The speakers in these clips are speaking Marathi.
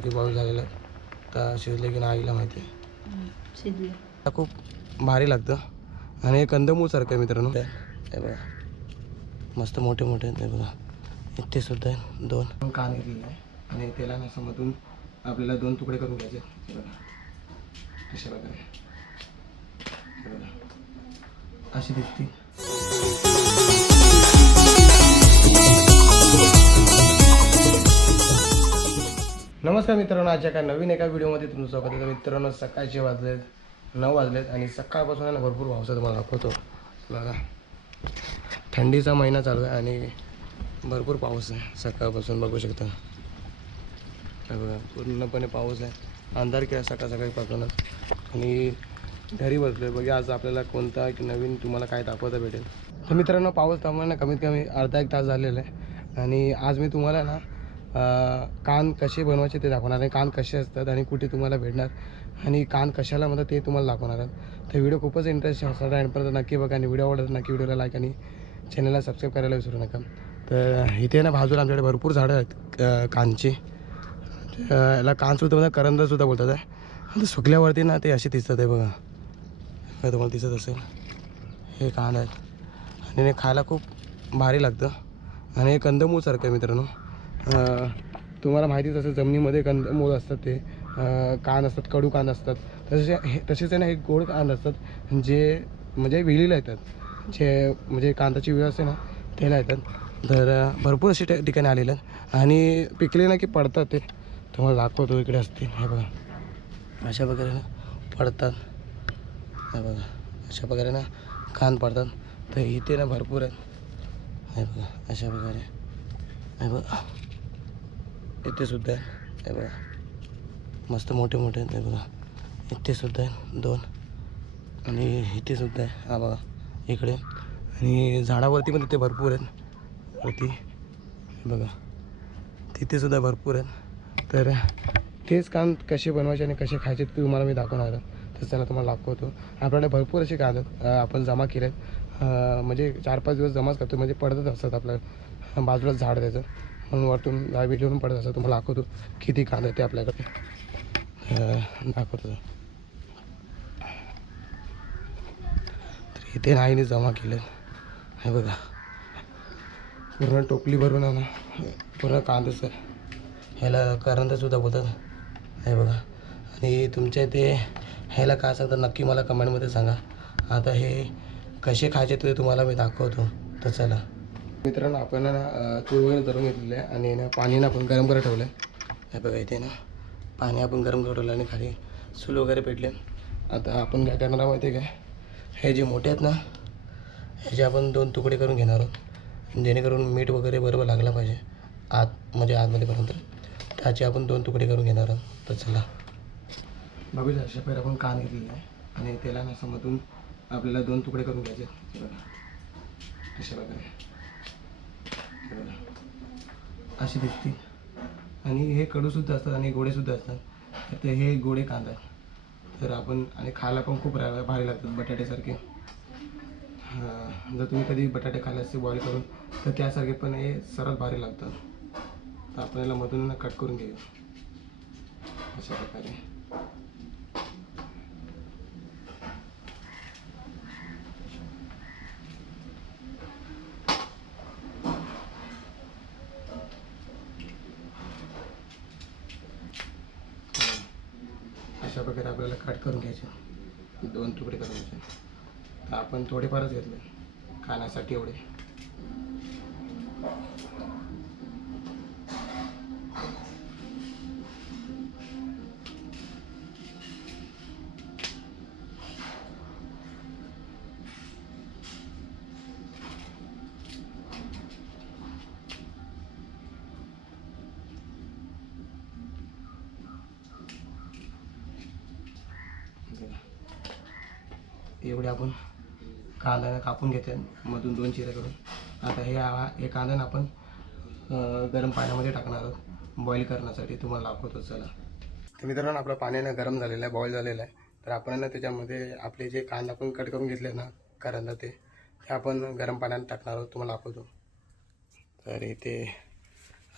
की पाऊस झालेला. आहे तर शिजले की नाही आईला माहिती. आहे खूप भारी लागतं. आणि हे कंदमूळसारखं आहे मित्रांनो. हे बघा. मस्त मोठे मोठे आहेत. बघा. इथे सुद्धा आहे दोन. कान घेतलेलं आहे. आणि त्याला ना समजून आपल्याला दोन तुकडे करून घ्यायचे बघा. अशा प्रकारे. बघा. अशी दिसती. नमस्कार मित्रांनो आजच्या काय नवीन एका व्हिडिओमध्ये तुमचं स्वागत आहे. तर मित्रांनो सकाळचे वाजलेत नऊ वाजलेत आणि सकाळपासून आहे ना भरपूर पावसा तुम्हाला दाखवतो. बघा थंडीचा महिना चालू आहे आणि भरपूर पाऊस आहे. सकाळपासून बघू शकता. बघा पूर्णपणे पाऊस आहे. अंधार केला सकाळ सकाळीपासूनच. आणि घरी बसलो आहे बघा आज आपल्याला कोणता एक नवीन तुम्हाला काय दाखवता भेटेल. तर मित्रांनो पाऊस थांबवायला कमीत कमी अर्धा एक तास झालेला आहे. आणि आज मी तुम्हाला ना कान कसे बनवायचे ते दाखवणार आहे. कान कसे असतात आणि कुठे तुम्हाला भेटणार आणि कान कशाला म्हणतात ते तुम्हाला दाखवणार तर व्हिडिओ खूपच इंटरेस्टिंग असणार आणि परत नक्की बघा आणि व्हिडिओ आवडत नक्की व्हिडिओला लाईक आणि चॅनलला सबस्क्राईब करायला विसरू नका. तर इथे ना बाजूला आमच्याकडे भरपूर झाडं आहेत अं, कानची. याला कानसुद्धा म्हणजे करंदसुद्धा बोलतात आहे. आणि सुकल्यावरती ना ते असे दिसतात आहे बघा. काय तुम्हाला दिसत असेल. हे कान आहेत. आणि खायला खूप भारी लागतं. आणि हे कंदमूळसारखं आहे मित्रांनो. तुम्हाला माहितीच असेल जमिनीमध्ये कंदमूळ असतात ते. कान असतात कडू कान असतात. तसे हे तसेच आहे ना हे गोड कान असतात जे म्हणजे विहिलीला येतात. जे म्हणजे कांदाची वेळ असते ना त्याला येतात. तर भरपूर असे ठिकाणी आलेले आहेत. आणि पिकले ना की पडतात ते. तुम्हाला दाखवतो इकडे असतील. हे बघा. अशा प्रकारे ना पडतात. हे बघा. अशा प्रकारे ना कान पडतात. तर इथे ना भरपूर आहेत. हे बघा. अशा प्रकारे. हे बघा. इथे सुद्धा आहे. हे बघा. मस्त मोठे मोठे आहेत हे बघा. इथे सुद्धा आहे. दोन. आणि इथे सुद्धा आहे. हा बघा. इकडे. आणि झाडावरती पण तिथे भरपूर आहेत. वरती. बघा. तिथेसुद्धा भरपूर आहेत. तर तेच कान कसे बनवायचे आणि कसे खायचे ते तुम्हाला मी दाखवणार आहे. तर चला तुम्हाला दाखवतो. आपल्याकडे भरपूर असे कान आपण जमा केले आहेत म्हणजे चार पाच दिवस जमाच करतो. म्हणजे पडतच असतात आपल्या बाजूलाच झाड त्याचं. म्हणून वरतून व्हिडिओवरून पडत असं तुम्हाला दाखवतो किती कांद ते आपल्याकडे. दाखवतो. तर इथे नाहीने जमा केलं हे बघा. पूर्ण टोपली भरून आहे ना. पूर्ण कांदच ह्याला करंदसुद्धा बोलतात. हे बघा. आणि तुमच्या इथे ह्याला काय सांगतात नक्की मला कमेंटमध्ये सांगा. आता हे कसे खायचे ते तुम्हाला मी दाखवतो. तर चला. मित्रांनो आपण ना तूर वगैरे धरून घेतलेलं आहे आणि ना पाणी ना आपण गरम करत ठेवलं आहे हे बघा इथे ना पाणी आपण गरम करून ठेवलं आणि खाली चूल वगैरे पेटले. आता आपण काय करणार माहिती आहे काय हे जे मोठे आहेत ना ह्याचे आपण दोन तुकडे करून घेणार आहोत जेणेकरून मीठ वगैरे बरोबर लागला पाहिजे आत म्हणजे आतमध्येपर्यंत त्याचे आपण दोन तुकडे करून घेणार आहोत. तर चला. बघू अशा पहिले आपण कान घेतलेलं आहे आणि त्याला ना समजून आपल्याला दोन तुकडे करून घ्यायचे बघा. अशा प्रकारे. आपल्याला अशी दिसतील. आणि हे कडूसुद्धा असतात आणि गोडेसुद्धा असतात. तर हे गोडे कांदा तर आपण आणि खायला पण खूप भारी लागतात बटाट्यासारखे. हां, जर तुम्ही कधी बटाटे खाल्ले असते बॉईल करून तर त्यासारखे पण हे सर्वात भारी लागतात. तर आपण याला मधून कट करून घेऊया. अशा प्रकारे. अशा प्रकारे आपल्याला कट करून घ्यायचे. दोन तुकडे करून घ्यायचे. तर आपण थोडेफारच घेतले. खाण्यासाठी एवढे. एवढे आपण कांदा कापून घेते मधून दोन चिरे करून. आता हे हे कांदा आपण गरम पाण्यामध्ये टाकणार आहोत. बॉईल करण्यासाठी तुम्हाला दाखवतो चला. तर मित्रांनो आपलं पाण्यानं गरम झालेलं आहे बॉईल झालेलं आहे. तर आपण ना त्याच्यामध्ये आपले जे कांदा आपण कट करून घेतले ना करंदा ते ते आपण गरम पाण्यात टाकणार आहोत तुम्हाला दाखवतो. तर इथे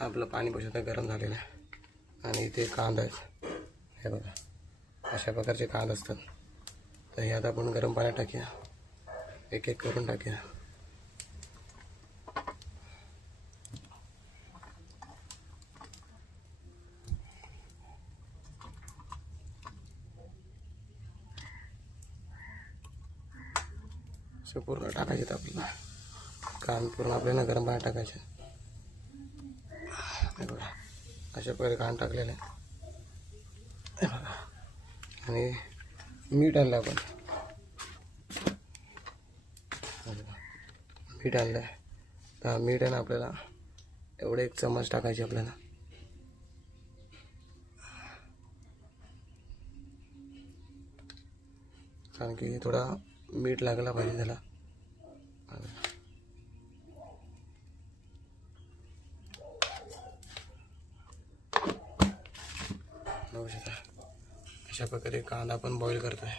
आपलं पाणी बसत गरम झालेलं आहे. आणि इथे कांद आहे. हे बघा. अशा प्रकारचे कांद असतात. तर हे आता आपण गरम पाण्यात टाकूया. एक एक करून टाकूया. असं पूर्ण टाकायचे आपल्याला. कान पूर्ण आपल्याला गरम पाण्यात टाकायचे. बघा. अशा प्रकारे कान टाकलेले. आहे. बघा. आणि मीठ आणलं आपण. मीठ आणलं. आहे तर मीठ आहे ना आपल्याला. एवढे एक चमच टाकायची आपल्याला. कारण की थोडा मीठ लागला पाहिजे त्याला. बघू शकता. अशा प्रकारे कांदा पण बॉईल करतोय.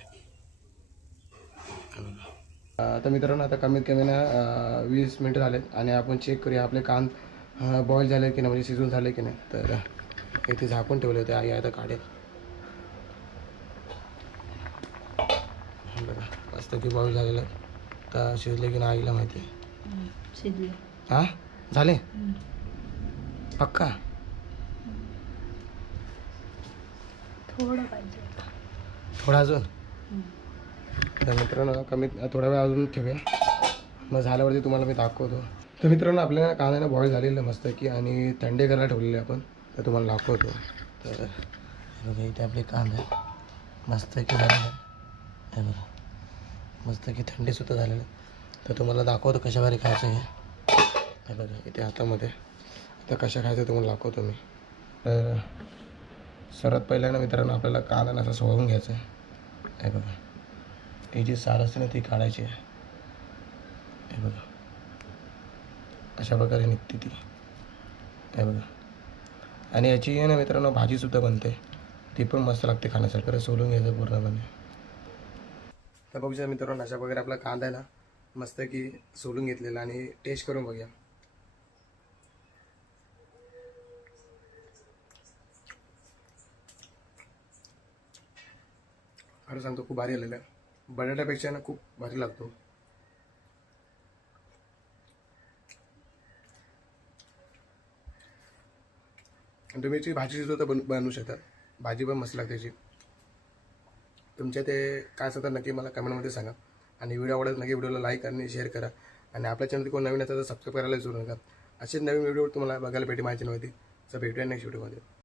तर मित्रांनो आता कमीत कमी ना वीस मिनटं झालेत आणि आपण चेक करूया आपले कांद बॉईल झाले की नाही म्हणजे शिजून झाले की नाही. तर इथे झाकून ठेवले होते आई आता काढेल. बघा मस्त की बॉईल झालेलं आहे. तर शिजले की नाही आईला माहिती? आहे. शिजले. हा? झाले? पक्का? थोडं पाहिजे थोडा अजून? तर मित्रांनो कमी थोडा वेळ अजून ठेवूया. मग झाल्यावरती तुम्हाला मी दाखवतो. तर मित्रांनो आपल्याला कांद्यानं बॉईल झालेलं आहे मस्त की आणि थंडे करायला ठेवलेले आपण तर तुम्हाला दाखवतो. तर बघा इथे आपले कांदे. मस्त की झालेले हे बघा. मस्त की थंडीसुद्धा झालेलं तर तुम्हाला दाखवतो कशाबारी खायचं हे. हे बघा इथे हातामध्ये. आता कशा खायचं तुम्हाला दाखवतो मी. तर सर्वात पहिल्यांदा मित्रांनो आपल्याला कांदा असं सोडून घ्यायचं आहे. बघा. ही जी साल असते ना ती काढायची आहे. हे बघा. अशा प्रकारे निघते ती. हे बघा. आणि याची आहे ना मित्रांनो भाजीसुद्धा बनते. ती पण मस्त लागते खाण्यासाठी तर सोलून घ्यायचं पूर्णपणे. तर बघूया मित्रांनो अशा प्रकारे आपला कांदा आहे ना मस्त की सोलून घेतलेला आणि टेस्ट करून बघूया. खरं सांगतो खूप भारी आलेलं आहे. बटाट्यापेक्षा ना खूप भारी लागतो. तुम्ही याची भाजी सुद्धा बन बनवू शकता. भाजी पण मस्त लागते त्याची तुमच्या ते काय असतं नक्की मला कमेंटमध्ये सांगा. आणि व्हिडिओ आवडत नक्की व्हिडिओला लाईक आणि शेअर करा. आणि आपल्या चॅनल कोण नवीन असेल तर सबस्क्राईब करायला विसरू नका. असेच नवीन व्हिडिओ तुम्हाला बघायला भेटेल माझ्या चॅनलवरती तर भेटूया नेक्स्ट व्हिडिओमध्ये